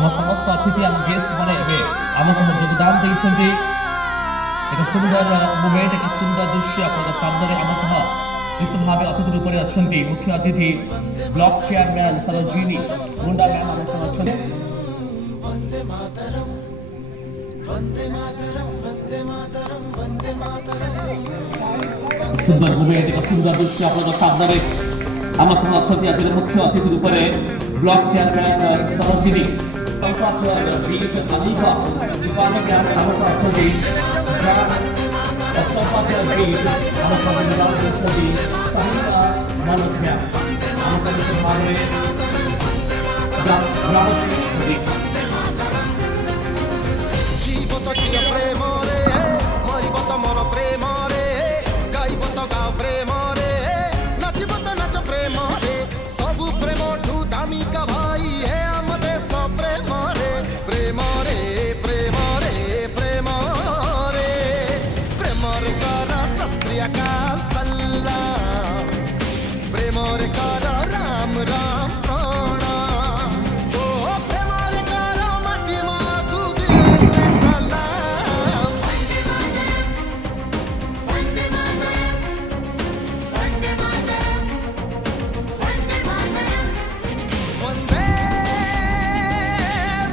ଆମ ସମସ୍ତ ଅତିଥି ଆମ ଗେଷ୍ଟ ମାନେ ଏବେ ଆମ ସହ ଯୋଗଦାନ ଦେଇଛନ୍ତି। ଏକ ସୁନ୍ଦର ମୁଭମେଣ୍ଟ, ଏକ ସୁନ୍ଦର ଦୃଶ୍ୟ ଆପଣଙ୍କ ସାମ୍ନାରେ ଆମ ସହ ନିଶ୍ଚିତ ଭାବେ ଅତିଥି ରୂପରେ ଅଛନ୍ତି ମୁଖ୍ୟ ଅତିଥି ବ୍ଲକ ଚେୟାରମ୍ୟାନ ସରୋଜିନୀ ମୁଣ୍ଡା ମ୍ୟାମ ଆମ ସହ ଅଛନ୍ତି। ସୁନ୍ଦର ମୁଭମେଣ୍ଟ, ଏକ ସୁନ୍ଦର ଦୃଶ୍ୟ ଆପଣଙ୍କ ସାମ୍ନାରେ ଆମ ସହ ଅଛନ୍ତି ଆଜିର ମୁଖ୍ୟ ଅତିଥି ରୂପରେ block chairman Sarojini Temperature beat Aliva, Divana Gram, Amasa Sadi, Temperature beat, Amasa Sadi, Sahina Manus Gram, Amasa Sadi, Bravo Sadi. Jivoto Chia Premore, Mariboto Moro Premore, Gaiboto Gao Premore, Nachiboto Nacho Premore, Sobu Premo Tu Damika Bhai, Amade So Premore, Premore, Premore, Premore, Premore Kara Satriya Kal Salam, Premore Kara Ram Ram Pranam, Oh Premore Kara Mati Magu Dil Se Salam. Vande Mataram, Vande Mataram, Vande Mataram. Vande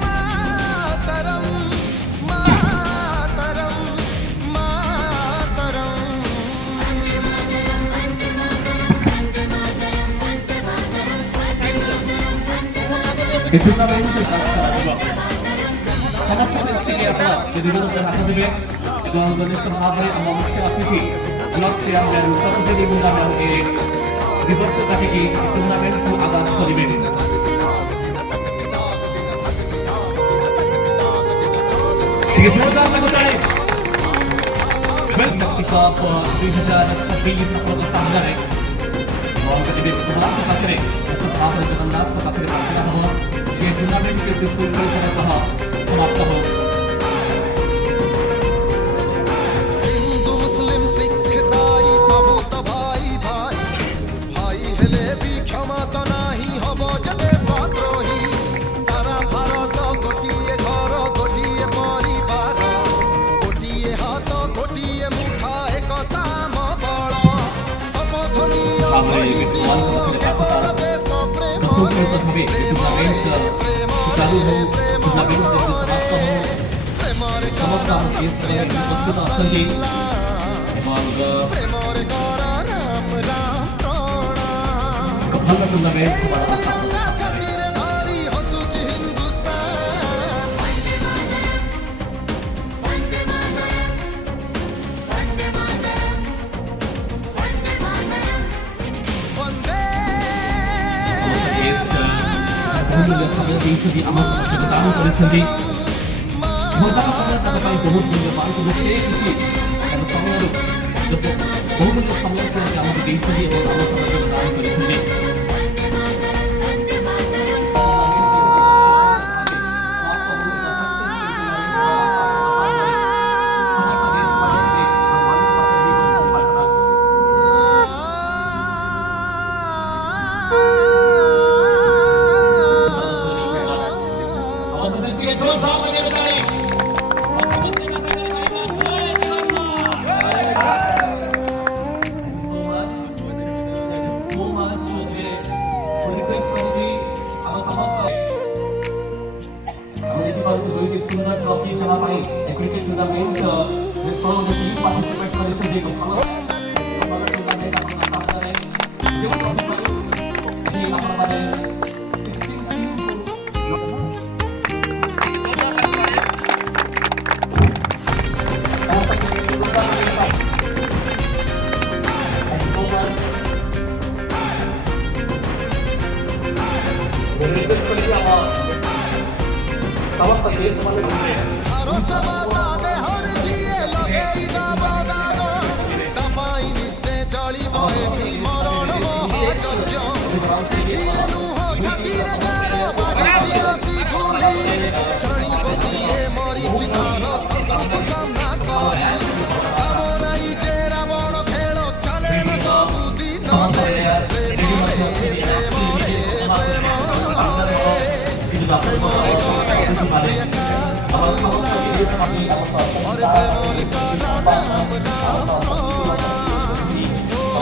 Mataram, Mataram, Mataram. এই টুর্নামেন্টে সমস্ত দেশ থেকে আপনারা বিনোদনের হাতে দেবে এবং নিশ্চিত ভাবে আমার মুখ্য অতিথি block chairman Sarojini Munda ma'am এই বিবর্ততা থেকে টুর্নামেন্টକୁ ଆଗାଜ କରିବେ। ଟିକେ ଜୋରଦାର ଲାଗୁତାଳି। ଶକ୍ତି କପ୍ 2026 ଆପଣଙ୍କ ସାମ୍ନାରେ ଜଗନ୍ନାଥଙ୍କ ପାଖରେ ଜଗନ୍ନାଥଙ୍କ ପାଖରେ ପ୍ରାର୍ଥନା ହେବ ଏ ଟୁର୍ଣ୍ଣାମେଣ୍ଟ ବିଶୃଙ୍ଖଳତାର ସହ ସମାପ୍ତ ହେବ। हिंदू मुस्लिम सिख ईसाई सबू तो भाई भाई भाई हेले भी क्षमा तो नाही हबो जदे सद्रोही सारा भारत गोटिए घर गोटिए परिवार गोटिए हाथ गोटिए मुठा एकता म बळ सबधनी ସୁଶୃଙ୍ଖଳିତ ଭାବେ ଟୁର୍ଣ୍ଣାମେଣ୍ଟ ଚାଲୁ ହେଉ, ଟୁର୍ଣ୍ଣାମେଣ୍ଟ ସମାପ୍ତ ହେଉ। ସମସ୍ତ ଆମ ଗେଷ୍ଟମାନେ ଉପସ୍ଥିତ ଅଛନ୍ତି ଏବଂ प्रेमरे कर राम राम प्रणाम ଏକ ଭଲ ଟୁର୍ଣ୍ଣାମେଣ୍ଟ ହେବାର ଆଶା କରୁଛୁ। छातीरे धारी हसुची Hindustan Vande Mataram, Vande Mataram, Vande Mataram. वंदे ବହୁମୂଲ୍ୟ ସମୟ ଦେଇଛନ୍ତି ଆମ ସହ ଯୋଗଦାନ କରିଛନ୍ତି। ଘଣ୍ଟାକ ସମୟ ତାଙ୍କ ପାଇଁ ବହୁତ ମୂଲ୍ୟବାନ, କିନ୍ତୁ ସେ କିଛି ତାଙ୍କ ସମୟରୁ ବହୁମୂଲ୍ୟ ସମୟ ସେ ଆମକୁ ଦେଇଛନ୍ତି ଏବଂ ଆମ ସହ ଯୋଗଦାନ କରିଛନ୍ତି। क्रिकेट टूर्नामेंट पार्टिसिपेट କରିଛନ୍ତି ଏକ ଭଲ ଟୁର୍ଣ୍ଣାମେଣ୍ଟ ଆପଣଙ୍କ ସାମ୍ନାରେ ଯେଉଁ ଆଜି ଆପଣମାନେ 16 ଟିମ୍ ସମସ୍ତ ଦେଶମାନେ भारत माता दे हर जिए लगेई दाबो दागो तपाई निश्चय चलिबो एठी मरण महायज्ञ धीरे नुह छातीरे जार बाजिछि हसी गुली चढ़ी बसिए मरिछि तार शत्रुକୁ सामना करी हमराई जे रावण खेल चले न सबु दिन प्रेम रे प्रेम रे प्रेम रे प्रेम रे অতিথি মানে আমার সমস্ত বিদেশ আমি আমার और प्रेमोर काला राम राम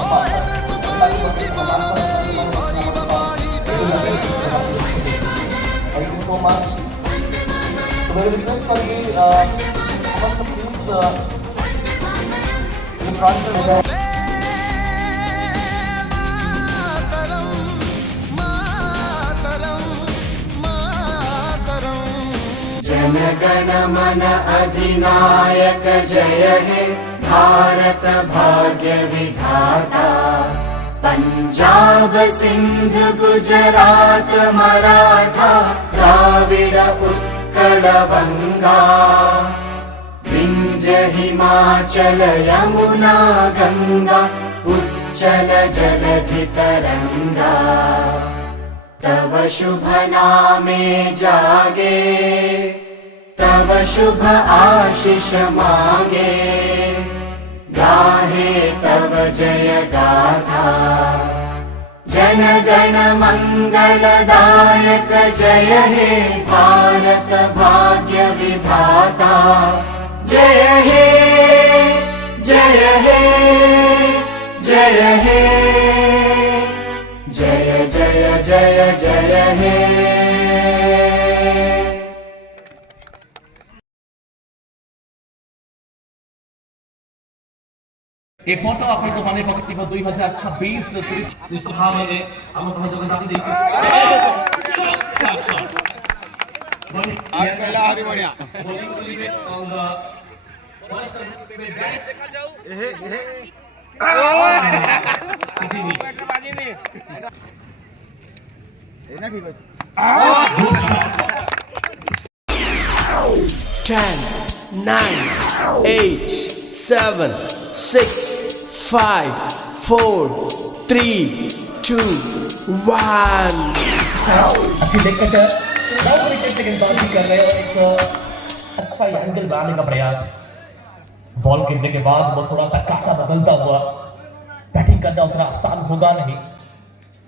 ओए देश माई जीवन देई गरीब बाड़ी so much. So very request for the समस्त please in front of the मातरम मातरम मातरम जनगण मन अधिनायक जय हे भारत भाग्य विधाता पंजाब सिंध गुजरात मराठा द्राविड उत्कल बंगा विंध्य हिमाचल यमुना गंगा उच्चल जलधि तरंगा तव शुभ नामे जागे तव शुभ आशीष मागे गाहे तव जय गाथा जन गण मंगलदायक जय हे भारत भाग्य विधाता जय हे जय हे जय हे जय जय जय जय हे এই ফটো আপনাদের মানে বক্তব্য 2026 সুস্থভাবে আমার সহযোগিতা জানি দিই আর পहला हरी बढ़िया দেখা যাও এনা ঠিক আছে 10, 9, 8, 7, 6, 5, 4, 3, 2, 1. अच्छी देखकर बहुत विकेट से गेंदबाजी कर रहे हैं और एक अच्छा एंगल बनाने का प्रयास बॉल गिरने के बाद वो थोड़ा सा काका बदलता हुआ बैटिंग करना उतना आसान होगा नहीं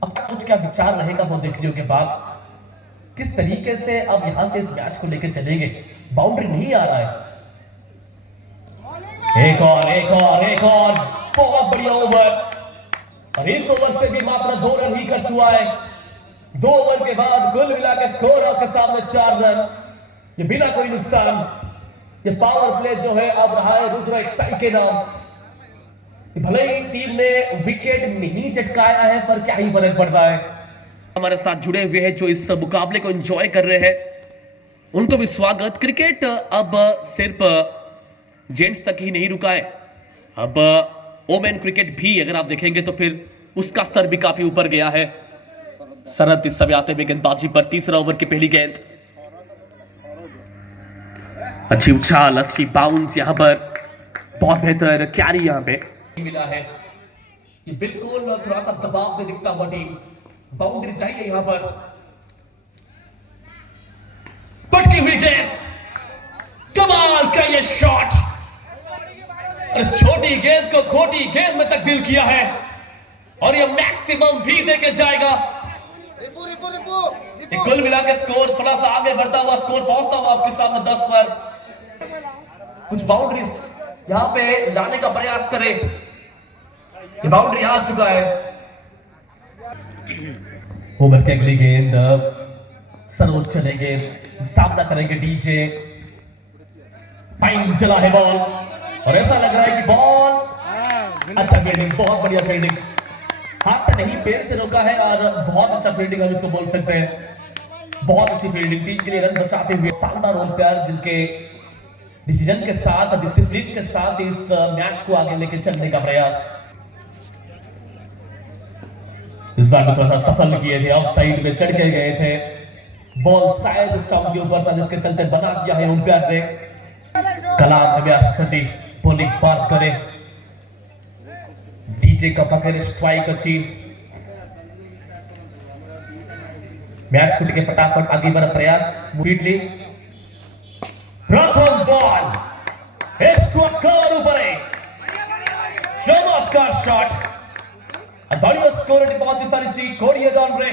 अब सोच क्या विचार रहेगा वो देखने के बाद किस तरीके से अब यहां से इस मैच को लेकर चलेंगे बाउंड्री नहीं आ रहा है एक और बहुत बढ़िया ओवर और इस ओवर से भी मात्र 2 रन ही खर्च हुआ है 2 ओवर के बाद कुल मिला के स्कोर आपके सामने 4 रन ये बिना कोई नुकसान ये पावर प्ले जो है अब रहा है रुद्र एक्साई के नाम भले ही टीम ने विकेट नहीं चटकाया है पर क्या ही फर्क पड़ता है हमारे साथ जुड़े हुए हैं जो इस मुकाबले को एंजॉय कर रहे हैं उनको भी स्वागत क्रिकेट अब सिर्फ जेंट्स तक ही नहीं रुका है अब वोमेन क्रिकेट भी अगर आप देखेंगे तो फिर उसका स्तर भी काफी ऊपर गया है सरहद इस समय आते हुए गेंदबाजी पर तीसरा ओवर की पहली गेंद अच्छी उछाल अच्छी बाउंस यहां पर बहुत बेहतर कैरी यहां पे मिला है ये बिल्कुल थोड़ा सा दबाव में दिखता हुआ टीम बाउंड्री चाहिए यहां पर पटकी हुई गेंद कमाल का ये शॉट और इस छोटी गेंद को खोटी गेंद में तब्दील किया है और ये मैक्सिमम भी देके जाएगा कुल मिला के स्कोर थोड़ा सा आगे बढ़ता हुआ स्कोर पहुंचता हुआ आपके सामने 10 पर कुछ बाउंड्रीज यहां पे लाने का प्रयास करें ये बाउंड्री आ चुका है ओवर की अगली गेंद सरोज चलेंगे सामना करेंगे डीजे टाइम चला है बॉल और ऐसा लग रहा है कि बॉल अच्छा फील्डिंग बहुत बढ़िया फील्डिंग हाथ से नहीं पैर से रोका है और बहुत अच्छा फील्डिंग हम इसको बोल सकते हैं बहुत अच्छी फील्डिंग टीम के लिए रन बचाते हुए शानदार ओपनर जिनके डिसीजन के साथ डिसिप्लिन के साथ इस मैच को आगे लेकर चलने का प्रयास इस बार थोड़ा सा सफल किए थे ऑफ साइड में चढ़ के गए थे बॉल शायद स्टंप के ऊपर था जिसके चलते बना दिया है अंपायर ने कलाम छठी बॉलिंग बात करें डीजे का पकड़ स्ट्राइक अच्छी मैच छूट के फटाफट आगे बढ़ा प्रयास स्पीडली प्रथम बॉल स्कोर ऊपर है चमत्कार शॉट बढ़िया स्कोर बहुत ही सारी चीज कोड़िए डाल रहे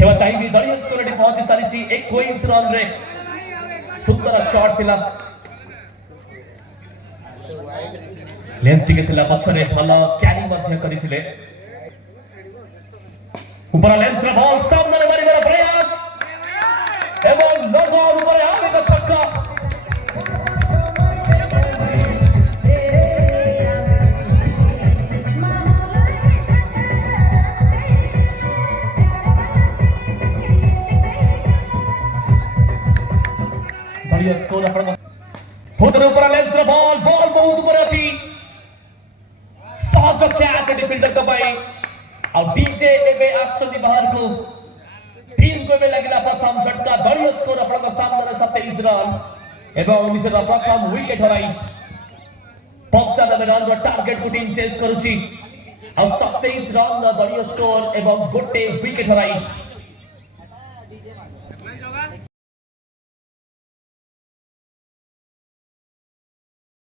ଖେଳ ଚାହିଁବି ଦଳୀୟ ସ୍କୋରଟି ପହଞ୍ଚି ସାରିଛି 21 ରନରେ ସୁନ୍ଦର ଶଟ୍ ଥିଲା ଲେନ୍ଥ ଟିକେ ଥିଲା ପଛରେ ଭଲ କ୍ୟାରି ମଧ୍ୟ କରିଥିଲେ ଉପର ଲେନ୍ଥର ବଲ୍ ସାମ୍ନାରେ ମାରିବାର ପ୍ରୟାସ ଏବଂ ଲଙ୍ଗ ଉପରେ ଆଉ ଏକ ଛକା ଦଳୀୟ ସ୍କୋର ଆପଣଙ୍କ ଫୁଟର ଉପର ଲେନ୍ଥର ବଲ୍ ବଲ୍ ବହୁତ ଉପରେ ଅଛି ସହଜ କ୍ୟାଚ୍ ଡିଫେଣ୍ଡରଙ୍କ ପାଇଁ ଆଉ ଡିଜେ ଏବେ ଆସୁଛନ୍ତି ବାହାରକୁ ଟିମକୁ ଏବେ ଲାଗିଲା ପ୍ରଥମ ଝଟକା ଦଳୀୟ ସ୍କୋର ଆପଣଙ୍କ ସାମ୍ନାରେ 27 ରନ୍ ଏବଂ ନିଜର ପ୍ରଥମ ୱିକେଟ୍ ହରାଇ 95 ରନ୍ର ଟାର୍ଗେଟକୁ ଟିମ୍ ଚେସ୍ କରୁଛି ଆଉ 27 ରନ୍ର ଦଳୀୟ ସ୍କୋର ଏବଂ ଗୋଟେ ୱିକେଟ୍ ହରାଇ